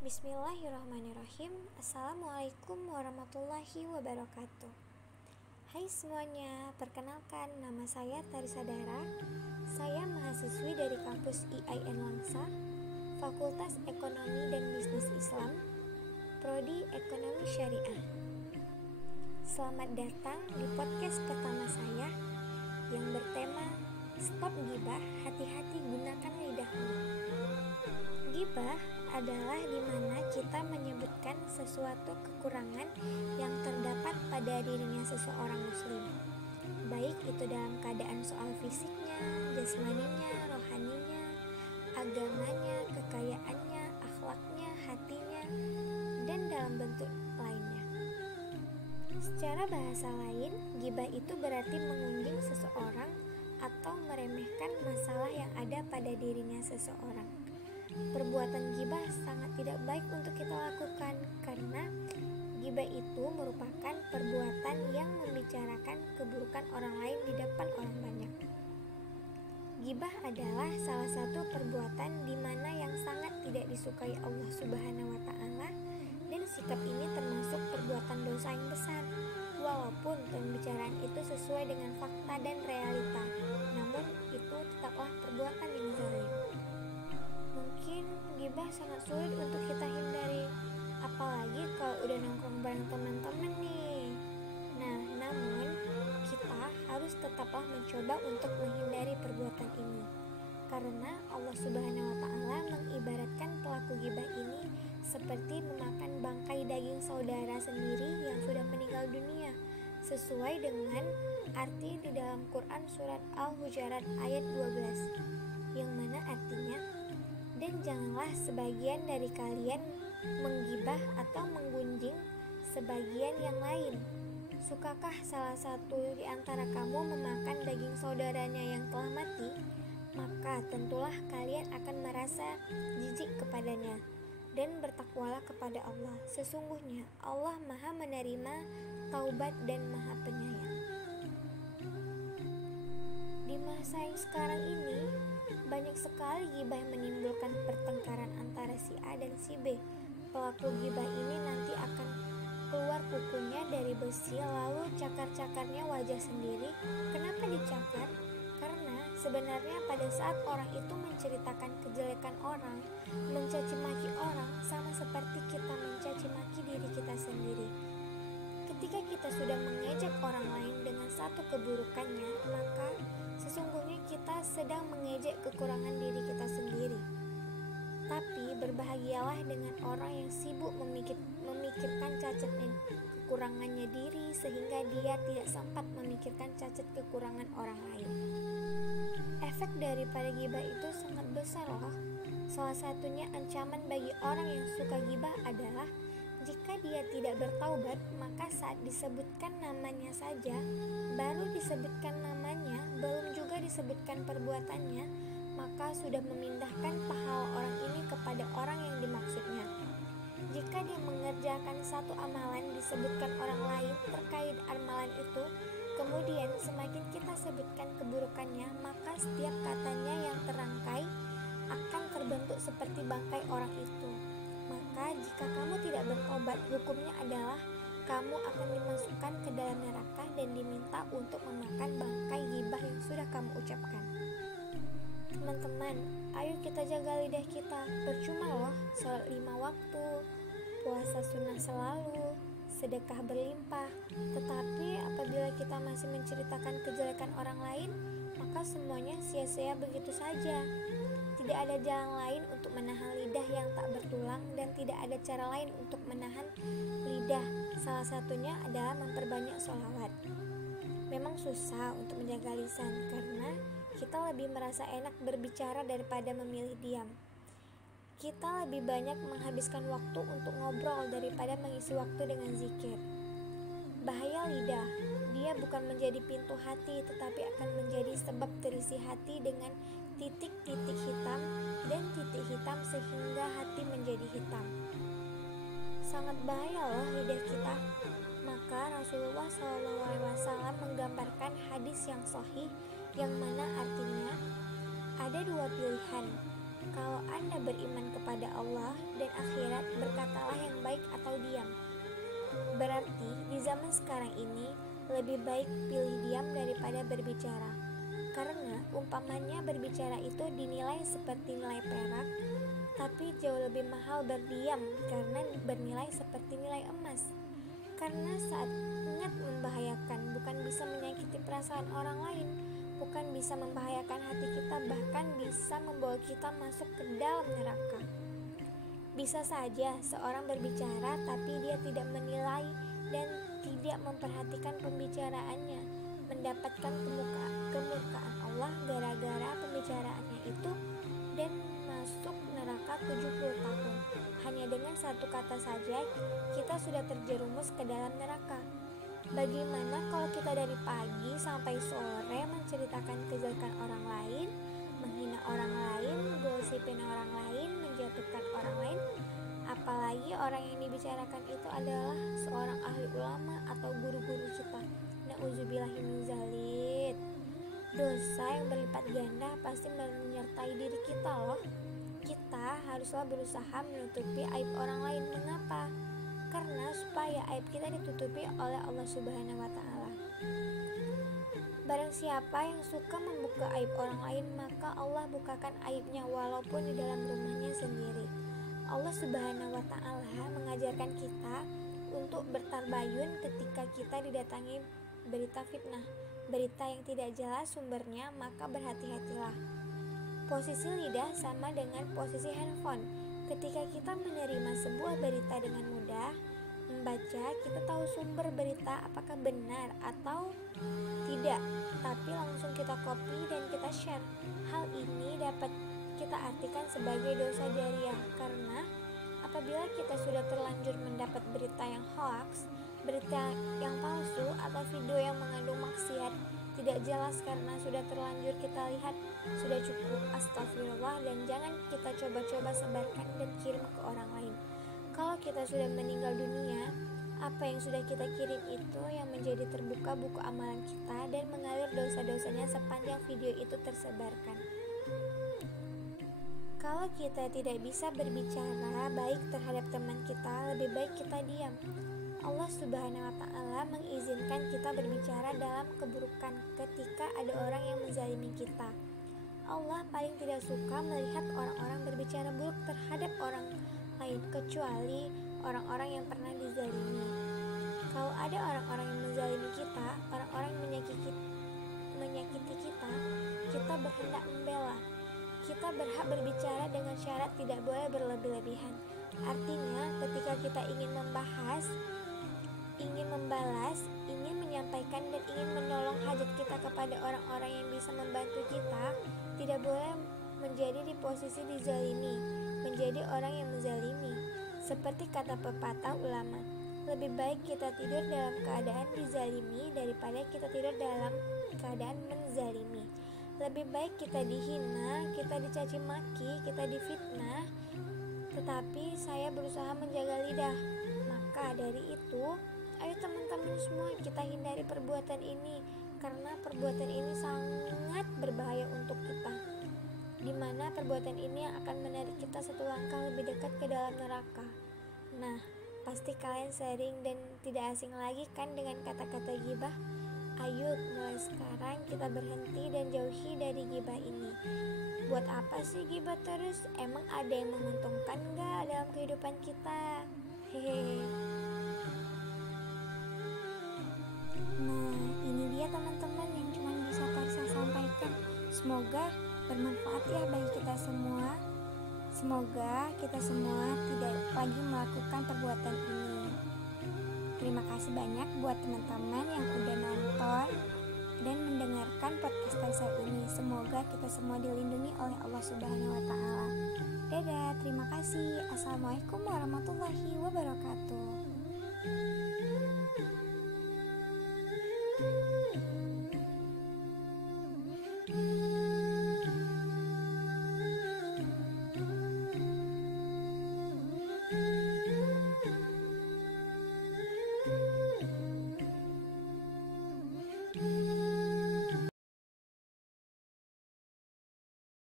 Bismillahirrahmanirrahim. Assalamualaikum warahmatullahi wabarakatuh. Hai semuanya, perkenalkan nama saya Tarisa Dara. Saya mahasiswi dari kampus IAIN Langsa, Fakultas Ekonomi dan Bisnis Islam, Prodi Ekonomi Syariah. Selamat datang di podcast pertama saya yang bertema Stop Gibah, Hati-hati Gunakan Lidahmu. Gibah adalah di mana kita menyebutkan sesuatu kekurangan yang terdapat pada dirinya seseorang muslim, baik itu dalam keadaan soal fisiknya, jasmaninya, rohaninya, agamanya, kekayaannya, akhlaknya, hatinya, dan dalam bentuk lainnya. Secara bahasa lain, gibah itu berarti mengunjing seseorang atau meremehkan masalah yang ada pada dirinya seseorang. Perbuatan gibah sangat tidak baik untuk kita lakukan karena gibah itu merupakan perbuatan yang membicarakan keburukan orang lain di depan orang banyak. Gibah adalah salah satu perbuatan di mana yang sangat tidak disukai Allah Subhanahu wa taala, dan sikap ini termasuk perbuatan dosa yang besar. Walaupun pembicaraan itu sesuai dengan fakta dan realita, namun itu tetaplah perbuatan yang zalim. Mungkin gibah sangat sulit untuk kita hindari, apalagi kalau udah nongkrong bareng teman-teman nih. Namun kita harus tetaplah mencoba untuk menghindari perbuatan ini, karena Allah Subhanahu wa taala mengibaratkan pelaku gibah ini seperti memakan bangkai daging saudara sendiri yang sudah meninggal dunia, sesuai dengan arti di dalam Quran surat Al-Hujurat ayat 12, yang mana artinya, dan janganlah sebagian dari kalian menggibah atau menggunjing sebagian yang lain. Sukakah salah satu di antara kamu memakan daging saudaranya yang telah mati? Maka tentulah kalian akan merasa jijik kepadanya, dan bertakwalah kepada Allah. Sesungguhnya Allah Maha menerima taubat dan Maha penyayang. Di masa yang sekarang ini, banyak sekali gibah yang menimbulkan pertengkaran antara si A dan si B. Pelaku gibah ini nanti akan keluar kukunya dari besi, lalu cakar-cakarnya wajah sendiri. Kenapa dicakar? Karena sebenarnya pada saat orang itu menceritakan kejelekan orang, mencaci maki orang, sama seperti kita mencaci maki diri kita sendiri. Ketika kita sudah mengejek orang lain dengan satu keburukannya, maka sesungguhnya kita sedang mengejek kekurangan diri kita sendiri. Tapi berbahagialah dengan orang yang sibuk memikirkan cacat dan kekurangannya diri, sehingga dia tidak sempat memikirkan cacat kekurangan orang lain. Efek daripada gibah itu sangat besar loh. Salah satunya ancaman bagi orang yang suka gibah adalah jika dia tidak bertaubat, maka saat disebutkan namanya saja, baru disebutkan namanya, belum juga disebutkan perbuatannya, maka sudah memindahkan pahala orang ini kepada orang yang dimaksudnya. Jika dia mengerjakan satu amalan disebutkan orang lain terkait amalan itu, kemudian semakin kita sebutkan keburukannya, maka setiap katanya yang terangkai akan terbentuk seperti bangkai orang itu. Maka jika kamu tidak bertobat, hukumnya adalah kamu akan dimasukkan ke dalam neraka dan diminta untuk memakan bangkai gibah yang sudah kamu ucapkan. Teman-teman, ayo kita jaga lidah kita. Percuma loh salat 5 waktu, puasa sunnah selalu, sedekah berlimpah, tetapi apabila kita masih menceritakan kejelekan orang lain, maka semuanya sia-sia begitu saja. Tidak ada jalan lain untuk menahan lidah yang tak bertulang, dan tidak ada cara lain untuk menahan lidah. Salah satunya adalah memperbanyak sholawat. Memang susah untuk menjaga lisan karena kita lebih merasa enak berbicara daripada memilih diam. Kita lebih banyak menghabiskan waktu untuk ngobrol daripada mengisi waktu dengan zikir. Bahaya lidah, dia bukan menjadi pintu hati, tetapi akan menjadi sebab terisi hati dengan titik-titik hitam dan titik hitam sehingga hati menjadi hitam. Sangat bahaya loh lidah kita. Maka Rasulullah SAW menggambarkan hadis yang sahih, yang mana artinya ada dua pilihan. Kalau Anda beriman kepada Allah dan akhirat, berkatalah yang baik atau diam. Berarti di zaman sekarang ini lebih baik pilih diam daripada berbicara. Karena umpamanya berbicara itu dinilai seperti nilai perak, tapi jauh lebih mahal berdiam karena bernilai seperti nilai emas. Karena sangat membahayakan, bukan bisa menyakiti perasaan orang lain, bukan bisa membahayakan hati kita, bahkan bisa membawa kita masuk ke dalam neraka. Bisa saja seorang berbicara tapi dia tidak menilai dan tidak memperhatikan pembicaraannya, mendapatkan kemurkaan Allah gara-gara pembicaraannya itu dan masuk neraka 70 tahun. Hanya dengan satu kata saja kita sudah terjerumus ke dalam neraka. Bagaimana kalau kita dari pagi sampai sore menceritakan kejelekan orang lain, menghina orang lain, gosipin orang lain, menjatuhkan orang lain, apalagi orang yang dibicarakan itu adalah seorang ahli ulama atau guru-guru kita. Na'udzubillahi min dzalik. Dosa yang berlipat ganda pasti menyertai diri kita loh. Kita haruslah berusaha menutupi aib orang lain. Mengapa? Karena supaya aib kita ditutupi oleh Allah Subhanahu wa Ta'ala. Barang siapa yang suka membuka aib orang lain, maka Allah bukakan aibnya walaupun di dalam rumahnya sendiri. Allah Subhanahu wa Ta'ala mengajarkan kita untuk bertabayun ketika kita didatangi berita fitnah, berita yang tidak jelas sumbernya, maka berhati-hatilah. Posisi lidah sama dengan posisi handphone. Ketika kita menerima sebuah berita dengan mudah, membaca, kita tahu sumber berita apakah benar atau tidak, tapi langsung kita copy dan kita share. Hal ini dapat kita artikan sebagai dosa jariah, karena apabila kita sudah terlanjur mendapat berita yang hoax, berita yang palsu, atau video yang mengandung maksiat tidak jelas karena sudah terlanjur kita lihat, sudah cukup astagfirullah dan jangan kita coba-coba sebarkan dan kirim ke orang lain. Kalau kita sudah meninggal dunia, apa yang sudah kita kirim itu yang menjadi terbuka buku amalan kita dan mengalir dosa-dosanya sepanjang video itu tersebarkan. Kalau kita tidak bisa berbicara baik terhadap teman kita, lebih baik kita diam. Allah Subhanahu wa Ta'ala mengizinkan kita berbicara dalam keburukan ketika ada orang yang menzalimi kita. Allah paling tidak suka melihat orang-orang berbicara buruk terhadap orang lain, kecuali orang-orang yang pernah dizalimi. Kalau ada orang-orang yang menzalimi kita, orang-orang yang menyakiti kita, kita berhendak membela. Kita berhak berbicara dengan syarat tidak boleh berlebih-lebihan. Artinya, ketika kita ingin membahas, ingin membalas, ingin menyampaikan dan ingin menolong hajat kita kepada orang-orang yang bisa membantu kita, tidak boleh menjadi di posisi dizalimi, menjadi orang yang menzalimi. Seperti kata pepatah ulama, lebih baik kita tidur dalam keadaan dizalimi daripada kita tidur dalam keadaan menzalimi. Lebih baik kita dihina, kita dicaci maki, kita difitnah, tetapi saya berusaha menjaga lidah. Maka dari itu, ayo teman-teman semua, kita hindari perbuatan ini, karena perbuatan ini sangat berbahaya untuk kita, dimana perbuatan ini akan menarik kita satu langkah lebih dekat ke dalam neraka. Nah, pasti kalian sering dan tidak asing lagi kan dengan kata-kata gibah. Ayo mulai sekarang kita berhenti dan jauhi dari gibah ini. Buat apa sih gibah terus? Emang ada yang menguntungkan gak dalam kehidupan kita? Hehehe. Nah, ini dia teman-teman yang cuma bisa Tarsa sampaikan. Semoga bermanfaat ya bagi kita semua. Semoga kita semua tidak lagi melakukan perbuatan ini. Terima kasih banyak buat teman-teman yang udah nonton dan mendengarkan podcast Tarsa ini. Semoga kita semua dilindungi oleh Allah Subhanahu wa Ta'ala. Dadah, terima kasih. Assalamualaikum warahmatullahi wabarakatuh.